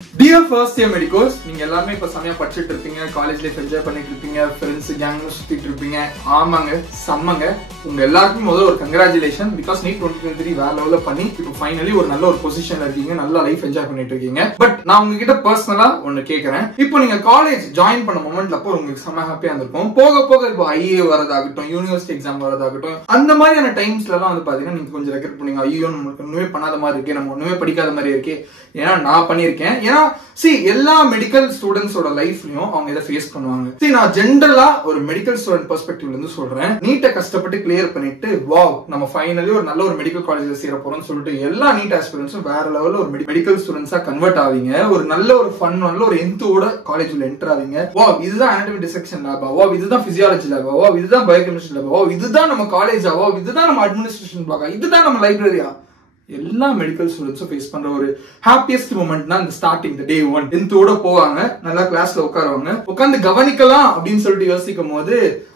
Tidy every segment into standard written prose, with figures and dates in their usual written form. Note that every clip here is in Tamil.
Dear first year medicals, நீங்க எல்லாரும் இப்ப சமயா படிச்சிட்டு இருப்பீங்க, காலேஜ் லைஃப் என்ஜாய் பண்ணிட்டு இருப்பீங்க, ஃப்ரெண்ட்ஸ் கேங்ல சுத்திட்டு இருப்பீங்க. ஆமாங்க, செம்மங்க. உங்க எல்லாருக்கும் முதல்ல ஒரு கங்க்ராச்சுலேஷன் பிகாஸ் நீட் 2023 வேற லெவல்ல பண்ணி இப்போ ஃபைனலி ஒரு நல்ல ஒரு பொசிஷன்ல இருக்கீங்க, நல்ல லைஃப் என்ஜாய் பண்ணிட்டு இருக்கீங்க. பட் நான் உங்ககிட்ட பர்சனலா ஒன்னு கேக்குறேன். இப்போ நீங்க காலேஜ் ஜாயின் பண்ண மொமெண்ட்ல அப்போ உங்களுக்கு செம்ம ஹாப்பியா இருந்திருக்கும். போக போக இப்போ ஐஏ வரதாகட்டும், யூனிவர்சிட்டி எக்ஸாம் வரதாகட்டும், அந்த மாதிரியான டைம்ஸ்ல எல்லாம் வந்து பாத்தீங்கன்னா நீங்க கொஞ்சம் ரெக்ரெட் பண்ணீங்க. ஐயோ நமக்கு ஒண்ணுமே பண்ணாத மாதிரி இருக்கு, நம்ம ஒண்ணுமே படிக்காத மாதிரி இருக்கு. ஏன்னா நான் பண்ணிருக்கேன். ஏன்னா எல்லா மெடிக்கல் ஸ்டூடெண்ட்ஸோட லைஃப்லயும் அவங்க இதை ஃபேஸ் பண்ணுவாங்க. நான் ஜென்ரலா ஒரு மெடிக்கல் ஸ்டூடெண்ட் பெர்ஸ்பெக்டிவ்ல இருந்து சொல்றேன். நீட்டை கஷ்டப்பட்டு கிளியர் பண்ணிட்டு வாவ் நம்ம ஃபைனலி ஒரு நல்ல ஒரு மெடிக்கல் காலேஜ்ல சேர போறோம்னு சொல்லிட்டு எல்லா நீட் ஆஸ்பிரன்ட்ஸும் வேற லெவல்ல ஒரு மெடிக்கல் ஸ்டூடெண்ட்ஸா கன்வெர்ட் ஆவீங்க. ஒரு நல்ல ஒரு ஃபன், நல்ல ஒரு எந்தோட காலேஜ்ல என்டர் ஆவீங்க. வாவ் இதுதான் அனாட்டமி டிசெக்ஷன் லேபா, வாவ் இதுதான் பிசியாலஜி லேபா, வாவ் இதுதான் பயோகெமிஸ்ட்ரி லேபா, வாவ் இதுதான் நம்ம காலேஜா, வாவ் இதுதான் நம்ம அட்மினிஸ்ட்ரேஷன் பிளாக்கா, இதுதான் நம்ம லைப்ரரியா. எல்லா மெடிக்கல் ஸ்டூடெண்ட்ஸும் ஃபேஸ் பண்ற ஒரு ஹாப்பியஸ்ட் மூமெண்ட் தான் இந்த ஸ்டார்டிங் டே 1. டென்த்தோட போவாங்க, நல்லா கிளாஸ்ல உட்காருவாங்க, உட்காந்து கவனிக்கலாம் அப்படின்னு சொல்லிட்டு யோசிக்கும் போது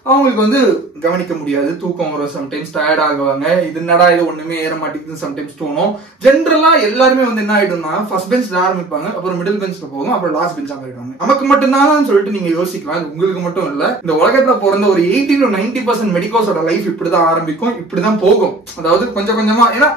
அவங்களுக்கு வந்து கவனிக்க முடியாது, தூக்கம் வரும், சம்டைம்ஸ் டயர்ட் ஆகுவாங்க. இது என்னடா இது ஒண்ணுமே ஏற மாட்டேங்குதுன்னு சம்டைம்ஸ் தோணும். ஜென்ரலா எல்லாருமே வந்து என்ன ஆயிடும்னா ஃபர்ஸ்ட் பெஞ்ச்ல ஆரம்பிப்பாங்க, அப்புறம் மிடில் பெஞ்ச்ல போகும், அப்புறம் லாஸ்ட் பெஞ்ச் ஆகிடுவாங்க. நமக்கு மட்டும்தான் சொல்லிட்டு நீங்க யோசிக்கலாம், உங்களுக்கு மட்டும் இல்ல, இந்த உலகத்துல பிறந்த ஒரு 80 to 90% மெடிக்கல்ஸோட லைஃப் இப்படிதான் ஆரம்பிக்கும், இப்படிதான் போகும். அதாவது கொஞ்சம் கொஞ்சமா. ஏன்னா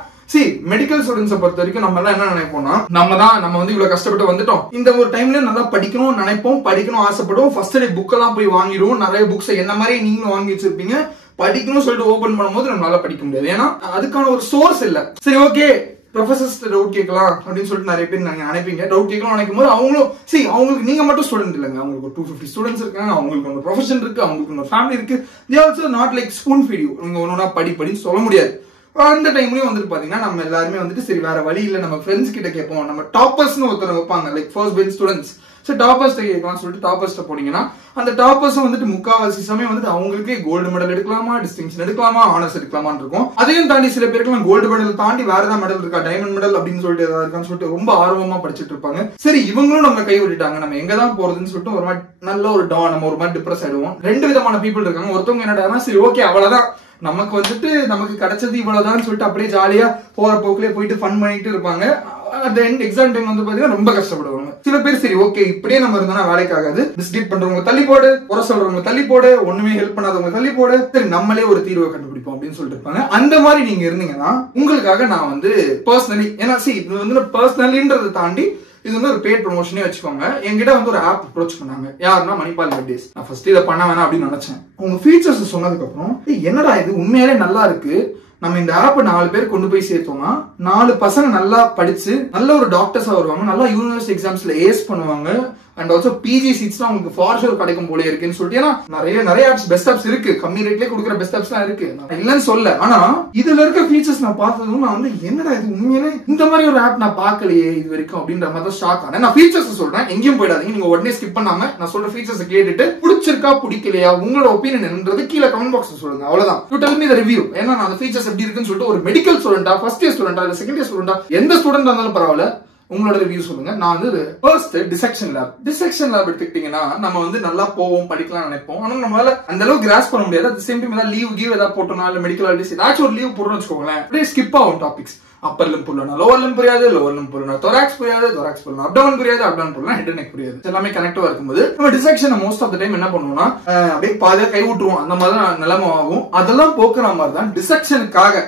மெடிக்கல் ஸ்டூடெண்ட்ஸை பொறுத்த வரைக்கும் நம்ம எல்லாம் என்ன நினைப்போம்னா நம்ம வந்து இவ்வளவு கஷ்டப்பட்டு வந்துட்டோம், இந்த ஒரு டைம்ல நல்லா படிக்கணும்னு நினைப்போம், படிக்கணும் ஆசைப்படுவோம். ஃபர்ஸ்ட் டே புக் எல்லாம் போய் வாங்கிடுவோம். நிறைய புக்ஸ் என்ன மாதிரி நீங்களும் வாங்கி வச்சிருப்பீங்க. படிக்கணும்னு சொல்லிட்டு ஓபன் பண்ணும்போது நம்மளால படிக்க முடியாது, ஏன்னா அதுக்கான ஒரு சோர்ஸ் இல்ல. சரி ஓகே ப்ரொஃபசர்ஸ் டவுட் கேட்கலாம் அப்படின்னு சொல்லிட்டு நிறைய பேர் நாங்க நினைப்பீங்க. டவுட் கேட்கலாம் நினைக்கும் போது அவங்களும் அவங்களுக்கு நீங்க மட்டும் ஸ்டூடெண்ட் இல்லைங்க, அவங்களுக்கு ஒரு 250 ஸ்டூடெண்ட்ஸ் இருக்காங்க, அவங்களுக்கு ஒரு ப்ரொஃபஷன் இருக்கு, அவங்களுக்கு ஒரு ஃபேமிலி இருக்கு. They also not like spoon feet you. நீங்க ஒன்னொன்னா படின்னு சொல்ல முடியாது. அந்த டைம்லயும் வந்துட்டு பாத்தீங்கன்னா நம்ம எல்லாருமே வந்துட்டு சரி வேற வழி இல்ல, நம்ம ஃப்ரெண்ட்ஸ் கிட்ட கேட்போம். நம்ம டாப்பர்ஸ்னு ஒருத்தர் வைப்பாங்க, லைக் ஃபர்ஸ்ட் பெஞ்ச் ஸ்டூடெண்ட்ஸ். சரி டாப்பர்ஸ் கேட்கலாம் சொல்லிட்டு டாப்பர்ஸ்ட போனீங்கன்னா அந்த டாப்பர்ஸும் வந்துட்டு முக்காவாசி சமயம் வந்துட்டு அவங்களுக்கே கோல்டு மெடல் எடுக்கலாமா, டிஸ்டிங்ஷன் எடுக்கலாமா, ஆனர்ஸ் எடுக்கலாமான்னு இருக்கும். அதையும் தாண்டி சில பேருக்கு கோல்டு மெடல் தாண்டி வேற ஏதாவது மெடல் இருக்கா, டைமண்ட் மெடல் அப்படின்னு சொல்லிட்டு ஏதாவது இருக்கான்னு சொல்லிட்டு ரொம்ப ஆர்வமா படிச்சுட்டு இருப்பாங்க. சரி இவங்களும் நம்ம கை விட்டுட்டாங்க, நம்ம எங்கதான் போறதுன்னு சொல்லிட்டு ஒரு மாதிரி நல்ல ஒரு நம்ம ஒரு மாதிரி டிப்ரெஸ் ஆயிடுவோம். ரெண்டு விதமான பீப்புள் இருக்காங்க. ஒருத்தவங்க என்னடா சரி ஓகே அவ்வளவுதான், நமக்கு வந்துட்டு நமக்கு கிடைச்சது இவ்வளவுதான் சொல்லிட்டு அப்படியே ஜாலியா போற போக்குலயே போயிட்டு ஃபன் பண்ணிட்டு இருப்பாங்க. அந்த எக்ஸாம் டைம் வந்து பாத்தீங்கன்னா ரொம்ப கஷ்டப்படுவாங்க. சில பேர் சரி ஓகே இப்படியே நம்ம இருந்தா வேலைக்கு ஆகாது, டிஸ்கேட் பண்றவங்க தள்ளி போடு, குறை சொல்றவங்க தள்ளி போடு, ஒண்ணுமே ஹெல்ப் பண்ணாதவங்க தள்ளி போடு, சரி நம்மளே ஒரு தீர்வை கண்டுபிடிப்போம் அப்படின்னு சொல்லிட்டு இருப்பாங்க. அந்த மாதிரி நீங்க இருந்தீங்கன்னா உங்களுக்காக நான் வந்து பர்சனலி, ஏன்னா இது வந்து பர்சனலின்றதை தாண்டி இது வந்து ஒரு பெய்ட் ப்ரொமோஷனே வச்சுக்கோங்க. என்கிட்ட வந்து ஒரு ஆப் அப்ரோச் பண்ணாங்க. யாருன்னா மணிபால் வெப்டேஸ். நான் ஃபர்ஸ்ட் இதை பண்ண வேணாம் அப்படின்னு நினைச்சேன். உங்க ஃபீச்சர்ஸ் சொன்னதுக்கு அப்புறம் என்னடா இது உண்மையிலே நல்லா இருக்கு, நம்ம இந்த ஆப் 4 பேர் கொண்டு போய் சேர்த்தோம்னா 4 பசங்க நல்லா படிச்சு நல்ல ஒரு டாக்டர்ஸா வருவாங்க, நல்லா யூனிவர்சிட்டி எக்ஸாம்ஸ்ல ஏஸ் பண்ணுவாங்க, அண்ட் ஆல்சோ பிஜி சீட்ஸ் உங்களுக்கு ஃபார் ஷூர் கிடைக்கும் போல இருக்குன்னு சொல்லிட்டு. ஏன்னா நிறைய ஆப்ஸ் பெஸ்ட் ஆப்ஸ் இருக்கு, கம்மி ரேட்லயே கொடுக்குற பெஸ்ட் ஆப்ஸ் எல்லாம் இருக்கு, இல்லன்னு சொல்ல. ஆனா இதுல இருக்க ஃபீச்சர்ஸ் நான் பார்த்ததும் நான் வந்து என்னடா இது உண்மையிலே இந்த மாதிரி ஒரு ஆப் நான் பார்க்கலையே இது வரைக்கும் அப்படின்ற மாதிரி தான் ஷாக் ஆனேன். நான் ஃபீச்சர்ஸ் சொல்றேன், எங்கேயும் போயிடாதீங்க, நீங்க உடனே ஸ்கிப் பண்ணாம நான் சொல்ற ஃபீச்சர்ஸ் கேட்டுட்டு பிடிச்சிருக்கா பிடிக்கலையா உங்களோட ஒப்பீனியன் என்னன்றது கீழே கமெண்ட் பாக்ஸ்ல சொல்லுங்க. அவ்வளவுதான். You tell me the review. ஏன்னா நான் அந்த ஃபீச்சர்ஸ் எப்படி இருக்குன்னு சொல்லிட்டு ஒரு மெடிக்கல் ஸ்டூடெண்டா, ஃபர்ஸ்ட் இயர் ஸ்டூடெண்டா, இல்ல செகண்ட் இயர் ஸ்டூடெண்டா, எந்த ஸ்டூடெண்டா இருந்தாலும் பரவாயில்ல, உங்களோட ரிவ்யூ சொல்லுங்க. நான் வந்து ஃபர்ஸ்ட் டிசெக்ஷன் லேப் எடுத்துக்கிட்டீங்கன்னா நம்ம வந்து நல்லா போவோம், படிக்கலாம் நினைப்போம். ஆனா நம்மளால அந்த அளவுக்கு கிராஸ் பண்ண முடியாது. அது சேம் டைம் ஏதாவது லீவ் ஏதாவது போட்டோம்னா, இல்ல மெடிக்கல் ஆல்ரெடி ஏதாச்சும் ஒரு லீவ் போடுறோம்னு வச்சுக்கோங்களேன், அப்படியே ஸ்கிப் ஆகும் டாபிக்ஸ். அப்பர் லிம்ப் புரியனா லோவர் லிம்ப் புரியாது, லோவர் லிம்ப் புரியனா தொராக்ஸ் புரியாது, தொராக்ஸ் புரியனா அப்டமன் புரியாது, அப்டமன் புரியனா ஹெட் நெக் புரியாது. எல்லாமே கனெக்டிவா இருக்கும்போது நம்ம dissection most of the time என்ன பண்ணுவோம்னா அப்படியே பாதியா கை விட்டுருவோம். அந்த மாதிரி நிலைமை ஆகும். அதெல்லாம் போக்குற மாதிரி தான் டிசெக்ஷனுக்காக,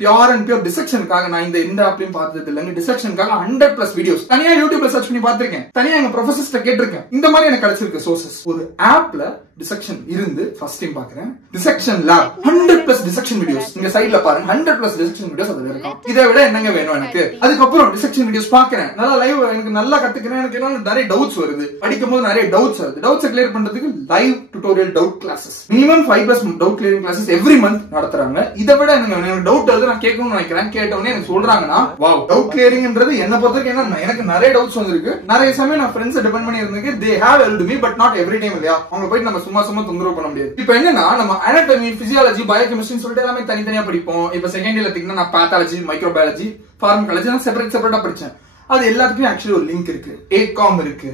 பியூர் அண்ட் பியூர் டிசெக்ஷனுக்காக நான் இந்த ஆப்லயும் பார்த்தது இல்லைங்க. டிசெக்ஷனுக்காக 100+ வீடியோஸ் தனியா யூடியூப்ல சர்ச் பண்ணி பார்த்திருக்கேன், தனியா எங்க ப்ரொஃபசர்ஸ்ட்ட கேட்டிருக்கேன். இந்த மாதிரி எனக்கு கிடைச்சிருக்கு சோர்சஸ். ஒரு ஆப்ல டிசெக்ஷன் இருந்து ஃபர்ஸ்ட் டைம் பாக்குறேன். Dissection lab 100+ dissection videos. நீங்க சைடுல பாருங்க 100+ டிசெக்ஷன் வீடியோஸ் அதுல இருக்கும். இதை விட என்னங்க வேணும் எனக்கு? அதுக்கப்புறம் டிசெக்ஷன் வீடியோஸ் பாக்குறேன், நல்லா லைவ் எனக்கு நல்லா கத்துக்கிறேன். எனக்கு என்ன நிறைய டவுட்ஸ் வருது, படிக்கும் போது நிறைய டவுட்ஸ் வருது. டவுட்ஸ் கிளியர் பண்றதுக்கு live tutorial doubt classes minimum 5+ doubt clearing classes every month நடத்துறாங்க. இதை விட எனக்கு டவுட் வருது, நான் கேட்கணும்னு நினைக்கிறேன். கேட்டவனே எனக்கு சொல்றாங்கன்னா வாவ் டவுட் கிளியரிங்ன்றது என்ன பொறுத்தவரைக்கும் என்ன, எனக்கு நிறைய டவுட்ஸ் வந்திருக்கு. நிறைய சமயம் நான் ஃப்ரெண்ட்ஸ் டிபெண்ட் பண்ணி இருந்தேன். They have helped me but not every time. இல்லையா அவங்க போயிட்டு நம்ம சும்மா தொந்தரவு பண்ண முடியாது. இப்போ என்னன்னா நம்ம அனாட்டமி, பிசியாலஜி, பயோகெமிஸ்ட்ரின்னு சொல்லிட்டு எல்லாமே தனித்தனியா படிப்போம். இப்போ செகண்ட் இயர்ல எடுத்தீங்கன்னா நான் பேத்தாலஜி, மைக்ரோபயாலஜி, பார்மகாலஜி நான் செப்பரேட்டா படிச்சேன். அது எல்லாத்துக்குமே ஆக்சுவலி ஒரு லிங்க் இருக்கு, ஏகாம் இருக்கு,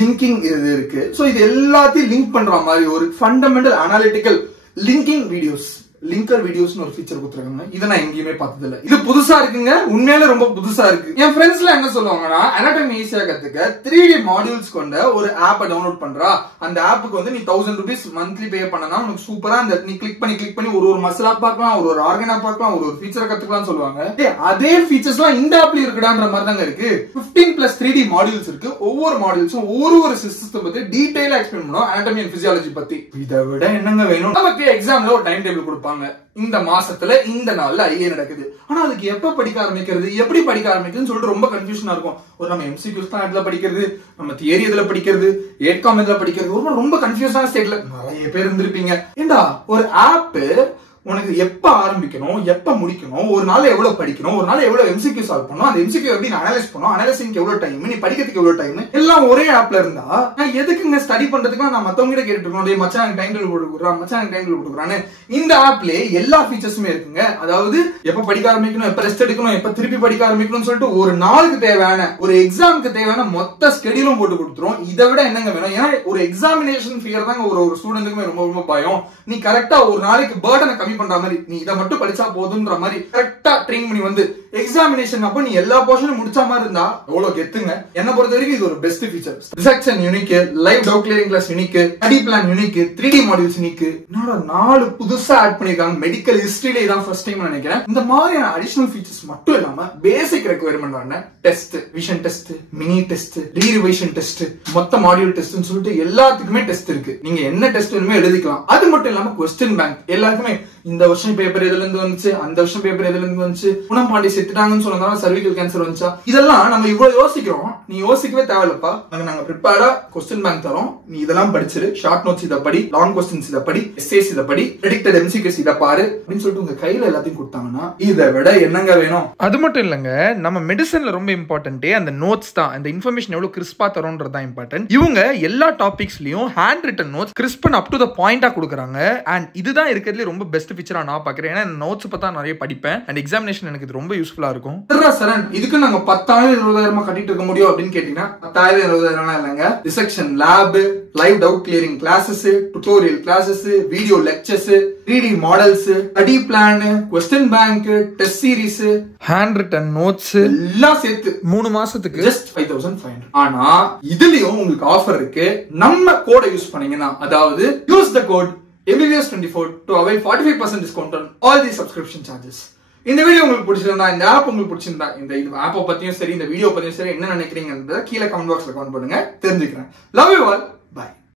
லிங்கிங் இது இருக்கு. சோ இது எல்லாத்தையும் லிங்க் பண்ற மாதிரி ஒரு fundamental analytical linking videos linker வீடியோஸ்னு ஒரு ஃபீச்சர் கொடுத்துருக்காங்க. இதை நான் எங்கேயுமே பார்த்தது இல்ல. இது புதுசா இருக்குங்க, உண்மையில ரொம்ப புதுசா இருக்கு. என் ஃப்ரெண்ட்ஸ்ல என்ன சொல்லுவாங்கன்னா, anatomy ஈஸியா கத்துக்க 3D மாடியூல்ஸ் கொண்ட ஒரு ஆப்பை டவுன்லோட் பண்றா, அந்த ஆப்புக்கு வந்து நீ 1000 rupees மந்த்லி பே பண்ணனா உனக்கு சூப்பரா அந்த நீ கிளிக் பண்ணி ஒரு மசிலா பார்க்கலாம், ஒரு ஆர்கனா பார்க்கலாம், ஒரு ஃபீச்சரை கத்துக்கலாம்னு சொல்லுவாங்க. அதே ஃபீச்சர்ஸ்லாம் இந்த ஆப்ல இருக்குடான்ற மாதிரி தாங்க இருக்கு. 15+ 3D மாடியூல்ஸ் இருக்கு. ஒவ்வொரு மாடியூல்ஸும் ஒரு சிஸ்டத்தை பத்தி டீடைலா எக்ஸ்பிளைன் பண்ணுவோம், anatomy and physiology பத்தி. இதை விட என்னங்க வேணும்? நமக்கு எக்ஸாம்ல ஒரு டைம் டேபிள் கொடுப்பாங்க, இந்த மாசத்துல இந்த நாள்ல ஐஏ நடக்குது. ஆனா அதுக்கு எப்ப படிக்க ஆரம்பிக்கிறது, எப்படி படிக்க ஆரம்பிக்கிறதுன்னு சொல்லிட்டு ரொம்ப கன்ஃபியூஷனா இருக்கும். ஒரு நம்ம எம்சிக்யூஸ் தான் இதுல படிக்கிறது, நம்ம தியரி இதுல படிக்கிறது, ஏட்காம் இதுல படிக்கிறது, ரொம்ப கன்ஃபியூஸான ஸ்டேட்ல நிறைய பேர் இருந்திருப்பீங்க. ஏண்டா ஒரு ஆப் உனக்கு எப்ப ஆரம்பிக்கணும், எப்ப முடிக்கணும், ஒரு நாள் எவ்வளவு படிக்கணும், ஒரு நாள் எவ்வளவு எம்சிக்யூ சால்வ் பண்ணணும், அந்த எம்சிக்யூ எப்படி அனலைஸ் பண்ணணும், அனலைசிங்க்கு எவ்வளவு டைம், நீ படிக்கிறதுக்கு எவ்வளவு டைம், எல்லாம் ஒரே ஆப்ல இருந்தா நான் எதுக்குங்க ஸ்டடி பண்றதுக்கு நான் மத்தவங்க கிட்ட கேட்டுட்டு இருக்கணும், மச்சான் எனக்கு டைம் டேபிள் போட்டுக்கிறான், மச்சான் எனக்கு டைம் டேபிள் போட்டுக்கிறான்னு. இந்த ஆப்ல எல்லா ஃபீச்சர்ஸுமே இருக்குங்க. அதாவது எப்ப படிக்க ஆரம்பிக்கணும், எப்ப ரெஸ்ட் எடுக்கணும், எப்ப திருப்பி படிக்க ஆரம்பிக்கணும்னு சொல்லிட்டு ஒரு நாளுக்கு தேவையான, ஒரு எக்ஸாமுக்கு தேவையான மொத்த ஸ்கெடியூலும் போட்டு கொடுத்துரும். இதை விட என்னங்க வேணும்? ஏன்னா ஒரு எக்ஸாமினேஷன் ஃபியர் தாங்க ஒரு ஸ்டூடெண்ட்டுக்குமே ரொம்ப பயம். நீ கரெக்டா ஒரு நாளைக்கு பர்டனை கம்மி பண்ற மாதிரி, நீ இதை மட்டும் படிச்சா போதுன்ற மாதிரி கரெக்டா ட்ரெயின் பண்ணி வந்து எக்ஸாமினேஷன் அப்போ நீ எல்லா போர்ஷனும் முடிச்ச மாதிரி இருந்தா எவ்வளவு கெத்துங்க. என்ன பொறுத்த வரைக்கும் இது ஒரு பெஸ்ட் ஃபீச்சர். ரிசெக்ஷன் unique, live doubt clearing class unique, study plan unique, 3D modules unique. என்னோட 4 புதுசா ஆட் பண்ணிருக்காங்க. மெடிக்கல் ஹிஸ்டரியில தான் ஃபர்ஸ்ட் டைம் நினைக்கிறேன். இந்த மாதிரியான அடிஷனல் ஃபீச்சர்ஸ் மட்டும் இல்லாம பேசிக் ரெக்யர்மெண்ட் ஆன test, vision test, mini test, rerevision test, மொத்த மாடியூல் டெஸ்ட்னு சொல்லிட்டு எல்லாத்துக்குமே டெஸ்ட் இருக்கு. நீங்க என்ன டெஸ்ட் வேணுமோ எழுதிக்கலாம். அது மட்டும் இல்லாம கொஸ்டின் பேங்க் எல்லாருக்குமே இந்த வருஷம் பேப்பர் எதுல இருந்து வந்துச்சு, அந்த வருஷம் பேப்பர் எதுல இருந்து வந்துச்சு, பூனம் பாண்டி செத்துட்டாங்கன்னு சொன்னதால சர்விக்கல் கேன்சர் வந்துச்சா, இதெல்லாம் நம்ம இவ்வளவு யோசிக்கிறோம். நீ யோசிக்கவே தேவையில்லப்பா. நாங்க ப்ரிப்பேர்டா கொஸ்டின் பேங்க் தரோம், நீ இதெல்லாம் படிச்சிரு, ஷார்ட் நோட்ஸ் இதை படி, லாங் கொஸ்டின்ஸ் இதை படி, எஸ்ஏஸ் இதை படி, பிரெடிக்டட் எம்சிக்யூஸ் இதை பாரு அப்படின்னு சொல்லிட்டு உங்க கையில எல்லாத்தையும் கொடுத்தாங்கன்னா இதை விட என்னங்க வேணும்? அது மட்டும் இல்லங்க, நம்ம மெடிசன்ல ரொம்ப இம்பார்ட்டன்ட்டே அந்த நோட்ஸ் தான். அந்த இன்ஃபர்மேஷன் எவ்வளவு கிறிஸ்பா தரோன்றது தான் இம்பார்ட்டன்ட். இவங்க எல்லா டாபிக்ஸ்லயும் hand written notes crisp and up to the பாயிண்டா கொடுக்குறாங்க. அண்ட் இதுதான் இருக்கிறதுல ரொம்ப பெஸ்ட் ஃபீச்சரா நான் பாக்குறேன். ஏன்னா நோட்ஸ் பார்த்தா நிறைய படிப்பேன் அண்ட் எக்ஸாமினேஷன் எனக்கு இது ரொம்ப யூஸ்ஃபுல்லா இருக்கும். சரண், இதுக்கு நாங்க 10,000 20,000 கட்டிட்டு இருக்க முடியும் அப்படின்னு கேட்டீங்கன்னா 10,000 20,000 இல்லைங்க. Resection lab, live doubt clearing classes, tutorial classes, video lectures, 3D models, study plan, question bank, test series, hand written notes எல்லாம் சேர்த்து 3 மாசத்துக்கு ஜஸ்ட் 5,500. ஆனா இதுலயும் உங்களுக்கு ஆஃபர் இருக்கு. நம்ம கோடை யூஸ் பண்ணீங்கன்னா, அதாவது use the code MBBS24 to avail 45% discount on all these subscription charges. இந்த வீடியோ உங்களுக்கு பிடிச்சிருந்தா, இந்த ஆப் உங்களுக்கு பிடிச்சிருந்தா, இந்த ஆப்பை பத்தியும் சரி, இந்த வீடியோ பத்தியும் சரி என்ன நினைக்கிறீங்கன்றத கீழே கமெண்ட் பாக்ஸ்ல கமெண்ட் பண்ணுங்க, தெரிஞ்சுக்கிறேன். Love you all.